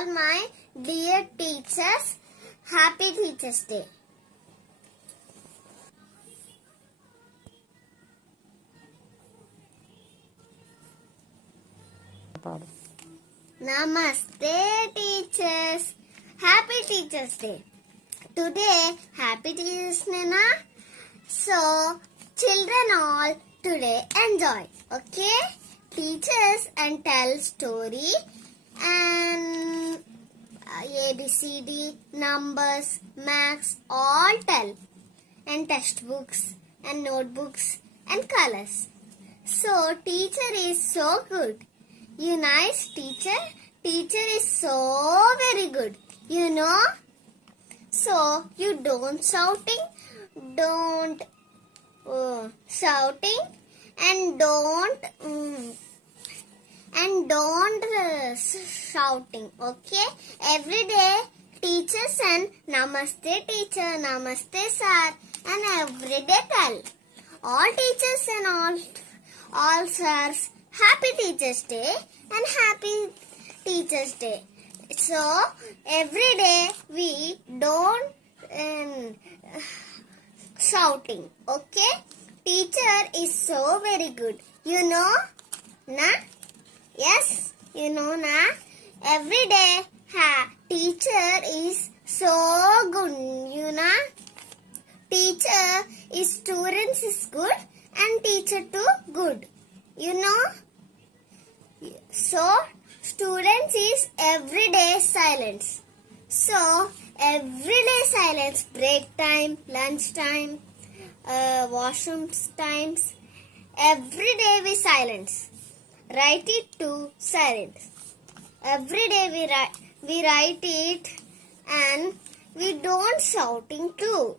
all my dear teachers. Happy Teachers Day. Namaste teachers. Happy Teachers Day. Today Happy Teachers Day na? So children all today enjoy. Okay? Teachers and tell story and ABCD, numbers, maths, all tell, and textbooks and notebooks and colors. So teacher is so good. You nice teacher? Teacher is so very good. You know? So you don't shouting and don't shouting. Okay, every day teachers and namaste teacher, namaste sir, and every day tell all teachers and all sirs Happy Teachers Day and Happy Teachers Day. So every day we don't shouting. Okay, teacher is so very good. You know na? Yes, you know na? Every day teacher is so good. You know, teacher is students is good and teacher too good. You know, so students is everyday silence. So everyday silence, break time, lunch time, washroom times, every day we silence. Write it to silence. Every day we write it and we don't shouting too.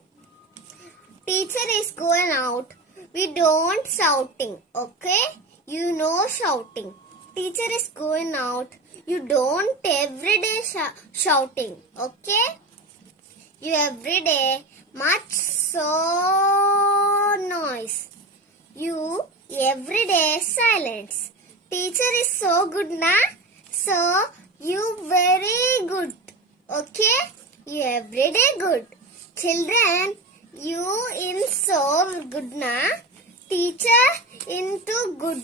Teacher is going out, we don't shouting. Okay, you know shouting. Teacher is going out, you don't everyday shouting. Okay, you everyday much so noise. You everyday silence. Teacher is so good na? So you very good. Okay, you everyday good. Children, you in so good na? Teacher into good.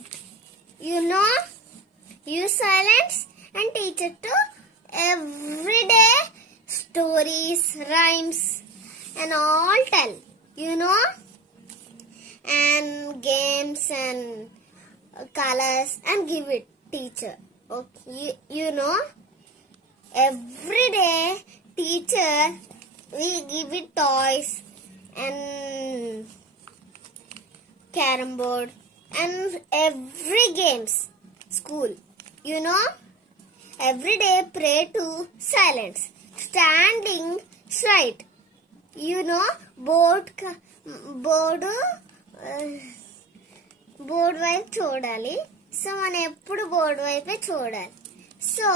You know, you silence and teacher too. Everyday stories, rhymes and all tell. You know, and games and colors and give it teacher. Okay, you know, every day teacher we give it toys and carom board and every games school. You know, every day pray to silence, standing straight. You know, board వైపు చూడాలి. So మనం ఎప్పుడు board వైపే చూడాలి. So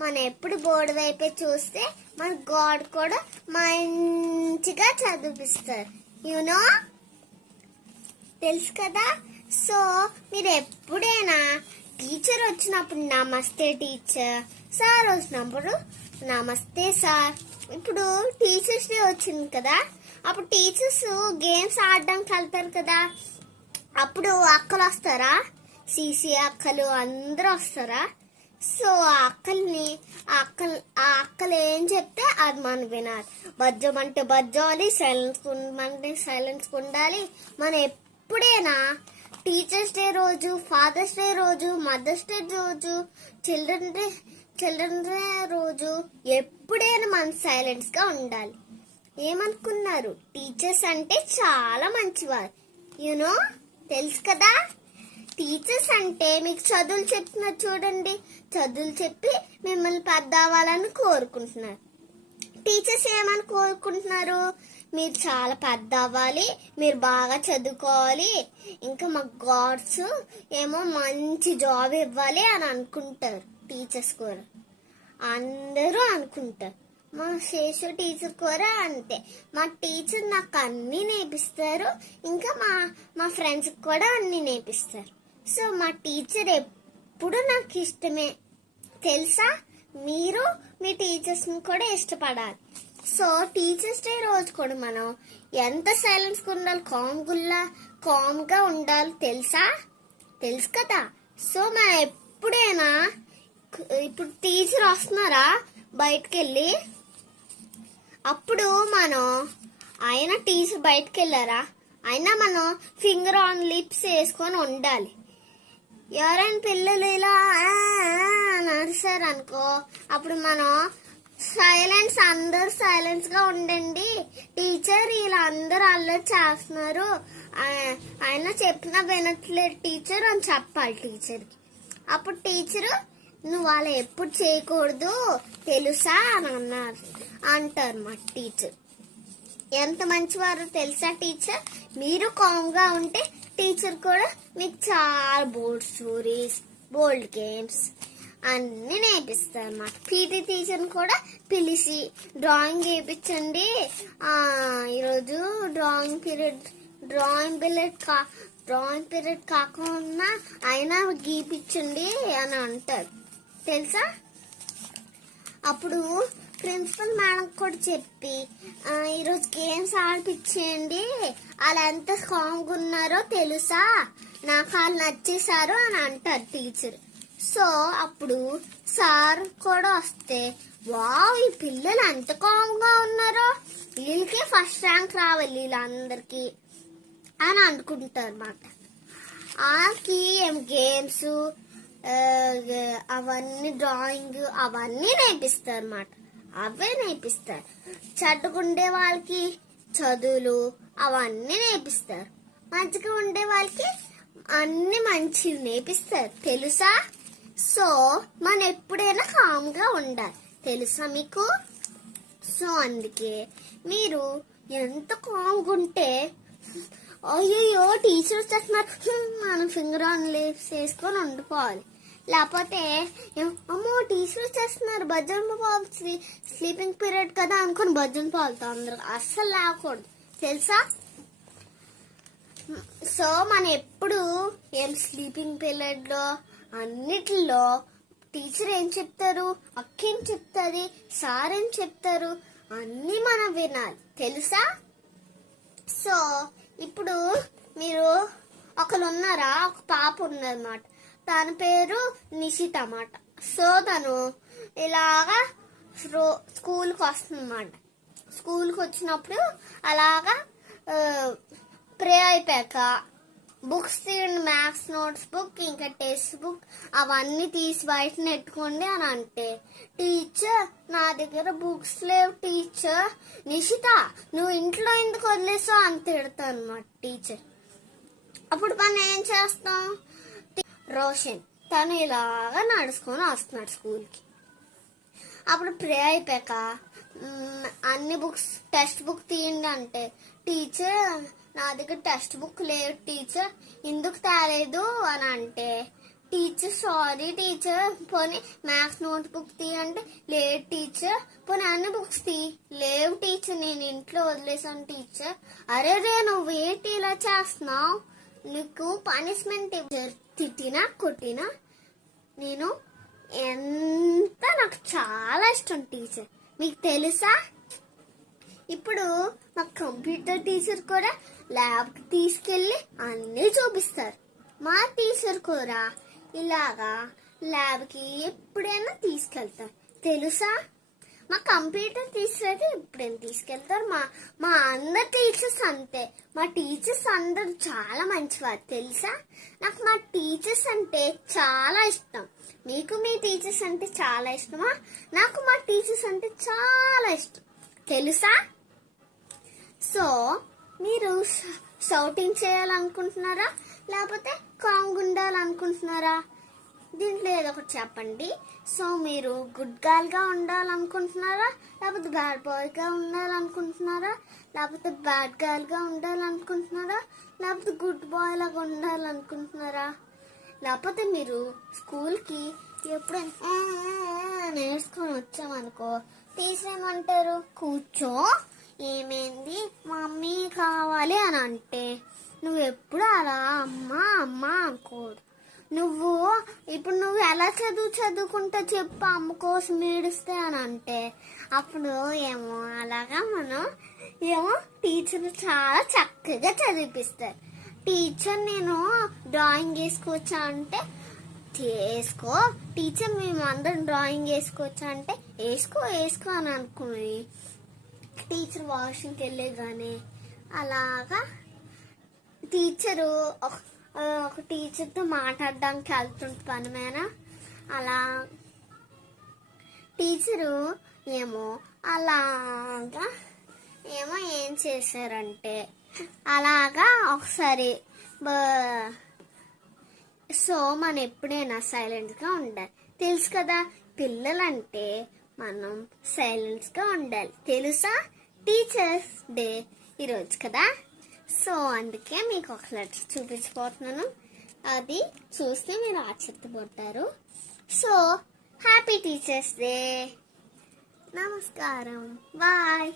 మనం ఎప్పుడు board వైపే చూస్తే మన గాడ్ కూడా మంచిగా చదివిస్తారు. యూనో, తెలుసు కదా. సో మీరు ఎప్పుడైనా టీచర్ వచ్చినప్పుడు నమస్తే టీచర్, సార్ వచ్చినప్పుడు నమస్తే సార్. ఇప్పుడు టీచర్స్ డే వచ్చింది కదా, అప్పుడు టీచర్స్ గేమ్స్ ఆడడానికి వెళ్తారు కదా, అప్పుడు అక్కలు వస్తారా, సీసీ అక్కలు అందరూ వస్తారా. సో ఆ అక్కలు ఏం చెప్తే అది మనం వినాలి. బజ్జం అంటే బజ్జాలి, సైలెన్స్ అంటే సైలెన్స్ ఉండాలి. మనం ఎప్పుడైనా టీచర్స్ డే రోజు, ఫాదర్స్ డే రోజు, మదర్స్ డే రోజు, చిల్డ్రన్ డే రోజు ఎప్పుడైనా మనం సైలెన్స్ గా ఉండాలి. ఏమనుకున్నారు, టీచర్స్ అంటే చాలా మంచివారు. యూనో, తెలుసు కదా. టీచర్స్ అంటే మీకు చదువులు చెప్తున్నారు చూడండి, చదువులు చెప్పి మిమ్మల్ని పెద్ద అవ్వాలని కోరుకుంటున్నారు. టీచర్స్ ఏమని కోరుకుంటున్నారు, మీరు చాలా పెద్ద అవ్వాలి, మీరు బాగా చదువుకోవాలి, ఇంకా మా గాడ్స్ ఏమో మంచి జాబ్ ఇవ్వాలి అని అనుకుంటారు. టీచర్స్ కూడా అందరూ అనుకుంటారు. మా శేషు టీచర్ కూడా అంతే. మా టీచర్ నాకు అన్నీ నేర్పిస్తారు, ఇంకా మా ఫ్రెండ్స్ కూడా అన్నీ నేర్పిస్తారు. సో మా టీచర్ ఎప్పుడు నాకు ఇష్టమే తెలుసా. మీరు మీ టీచర్స్ని కూడా ఇష్టపడాలి. సో టీచర్స్ డే రోజు కూడా మనం ఎంత సైలెన్స్గా ఉండాలి, కామ్గా ఉండాలి తెలుసు కదా. సో మనం ఎప్పుడైనా ఇప్పుడు టీచర్ వస్తున్నారా బయటకు వెళ్ళి, అప్పుడు మనం అయినా టీచర్ బయటకు వెళ్ళారా అయినా మనం ఫింగర్ ఆన్ లిప్స్ వేసుకొని ఉండాలి. ఎవరైనా పిల్లలు ఇలా నడిచారు అనుకో, అప్పుడు మనం అందరు సైలెన్స్ గా ఉండండి, టీచర్ ఇలా అందరు అల్లరి చేస్తున్నారు, ఆయన చెప్పినా వినట్లేదు టీచర్ అని చెప్పాలి టీచర్కి. అప్పుడు టీచరు నువ్వు అలా ఎప్పుడు చేయకూడదు తెలుసా అని అంటారు మా టీచర్. ఎంత మంచివారో తెలుసా టీచర్. మీరు కామ్గా ఉంటే టీచర్ కూడా మీకు చాలా బోర్డ్ స్టోరీస్, బోల్డ్ గేమ్స్ అన్నీ నేర్పిస్తారు అన్నమాట. పీటీ టీచర్ని కూడా పిలిచి డ్రాయింగ్ వేయించండి, ఈరోజు డ్రాయింగ్ పీరియడ్ కాకుండా అయినా గీపించండి అని అంటారు తెలుసా. అప్పుడు ప్రిన్సిపల్ మేడం కూడా చెప్పి ఈరోజు గేమ్స్ ఆడిపించేయండి, అలా ఎంత కామ్గా ఉన్నారో తెలుసా, నాకు వాళ్ళు నచ్చేసారు అని అంటారు టీచర్. సో అప్పుడు సార్ కూడా వస్తే వావ్ ఈ పిల్లలు ఎంత కామ్గా ఉన్నారో, వీళ్ళకి ఫస్ట్ ర్యాంక్ రావాలి వీళ్ళందరికీ అని అనుకుంటారు అన్నమాట. ఆకి ఏం గేమ్స్ అవన్నీ డ్రాయింగ్ అవన్నీ నేర్పిస్తారు అన్నమాట. అవే నేర్పిస్తారు. చెడ్డగుండే వాళ్ళకి చదువులు అవన్నీ నేర్పిస్తారు, మంచిగా ఉండే వాళ్ళకి అన్ని మంచివి నేర్పిస్తారు తెలుసా. సో మనం ఎప్పుడైనా కామ్గా ఉండాలి తెలుసా మీకు. సో అందుకే మీరు ఎంత కామ్గా ఉంటే అయ్యో టీచర్ వచ్చేస్తున్నారు మనం ఫింగర్ ఆన్ లిప్స్ వేసుకొని ఉండిపోవాలి. లేకపోతే అమ్మో టీచర్ వచ్చేస్తున్నారు భజన పాలు స్లీపింగ్ పీరియడ్ కదా అనుకుని భజన పాలుతో అందరూ అస్సలు లేకూడదు తెలుసా. సో మనం ఎప్పుడు స్లీపింగ్ పీరియడ్ లో అన్నిటిలో టీచర్ ఏం చెప్తారు, అక్క ఏం చెప్తారు, సార్ ఏం చెప్తారు అన్నీ మనం వినాలి తెలుసా. సో ఇప్పుడు మీరు ఒకరు ఉన్నారా, ఒక పాప ఉన్నదన్నమాట, తన పేరు నిషిత అన్నమాట. సో తను ఇలాగా స్కూల్కి వస్తుందన్నమాట. స్కూల్కి వచ్చినప్పుడు అలాగా ప్రే అయిపోయాక బుక్స్ తీయండి, మ్యాథ్స్ నోట్స్ బుక్ ఇంకా టెక్స్ట్ బుక్ అవన్నీ తీసి బయట నెట్టుకోండి అని అంటే, టీచర్ నా దగ్గర బుక్స్ లేవు టీచర్, నిషిత నువ్వు ఇంట్లో ఎందుకు వదిలేసావు అని తిడతా అన్నమాట టీచర్. అప్పుడు మనం ఏం చేస్తాం, రోషన్ తను ఇలాగా నడుచుకొని వస్తున్నాడు స్కూల్కి. అప్పుడు ప్రే అయిపోయాక అన్ని బుక్స్ టెక్స్ట్ బుక్ తీయండి అంటే, టీచర్ నా దగ్గర టెక్స్ట్ బుక్ లేదు టీచర్ ఎందుకు తేలేదు అని అంటే, టీచర్ సారీ టీచర్ పోనీ మ్యాథ్స్ నోట్ బుక్ తీయంటే లేదు టీచర్, పోనీ అన్ని బుక్స్ లేవు టీచర్ నేను ఇంట్లో వదిలేసాను టీచర్. అరే నువ్వు ఏంటి ఇలా చేస్తున్నావు, నీకు పనిష్మెంట్ తిట్టినా కొట్టినా నేను నాకు చాలా ఇష్టం టీచర్ మీకు తెలుసా. ఇప్పుడు మా కంప్యూటర్ టీచర్ కూడా ల్యాబ్కి తీసుకెళ్ళి అన్నీ చూపిస్తారు. మా టీచర్ కూడా ఇలాగా ల్యాబ్కి ఎప్పుడైనా తీసుకెళ్తారు తెలుసా. మా కంప్యూటర్ టీచర్ అయితే ఎప్పుడైనా తీసుకెళ్తారు. మా అందరు టీచర్స్ అంతే. మా టీచర్స్ అందరు చాలా మంచివారు తెలుసా. నాకు మా టీచర్స్ అంటే చాలా ఇష్టం. మీకు మీ టీచర్స్ అంటే చాలా ఇష్టమా? నాకు మా టీచర్స్ అంటే చాలా ఇష్టం తెలుసా. సో మీరు షౌటింగ్ చేయాలనుకుంటున్నారా లేకపోతే కాంగ్ ఉండాలనుకుంటున్నారా? దీంట్లో ఏదో ఒకటి చెప్పండి. సో మీరు గుడ్ గర్ల్గా ఉండాలనుకుంటున్నారా లేకపోతే బ్యాడ్ బాయ్గా ఉండాలనుకుంటున్నారా లేకపోతే బ్యాడ్ గర్ల్గా ఉండాలనుకుంటున్నారా లేకపోతే గుడ్ బాయ్ లాగా ఉండాలనుకుంటున్నారా? లేకపోతే మీరు స్కూల్కి ఎప్పుడైనా నేర్చుకొని వచ్చామనుకో, టీచర్ ఏమంటారు, కూర్చో ఏమైంది మమ్మీ కావాలి అని అంటే నువ్వు ఎప్పుడు అలా అమ్మా అమ్మా అనుకోడు. నువ్వు ఎలా చదువుకుంటా చెప్పు, అమ్మ కోసం ఏడుస్తే అని అంటే అప్పుడు ఏమో అలాగా మనం ఏమో టీచర్ చాలా చక్కగా చదివిపిస్తారు. టీచర్ నేను డ్రాయింగ్ వేసుకోవచ్చా అంటే వేసుకో టీచర్, మేము అందరం డ్రాయింగ్ వేసుకోవచ్చా అంటే వేసుకో అని అనుకుని టీచర్ వాష్రూమ్కి వెళ్ళేగానే అలాగా టీచరు ఒక టీచర్తో మాట్లాడడానికి వెళ్తుంటే పని మీద అలా టీచరు ఏమో అలాగా ఏం చేశారంటే అలాగా ఒకసారి సో మనం ఎప్పుడైనా సైలెంట్గా ఉండాలి. తెలుసు కదా, పిల్లలంటే మనం సైలెంట్గా ఉండాలి. తెలుసా? టీచర్స్ డే ఈరోజు కదా, సో అందుకే మీకు ఒక లెటర్ చూపించబోతున్నాను. అది చూస్తే మీరు ఆశ్చర్యపోతారు. So happy teachers day. నమస్కారం. బాయ్.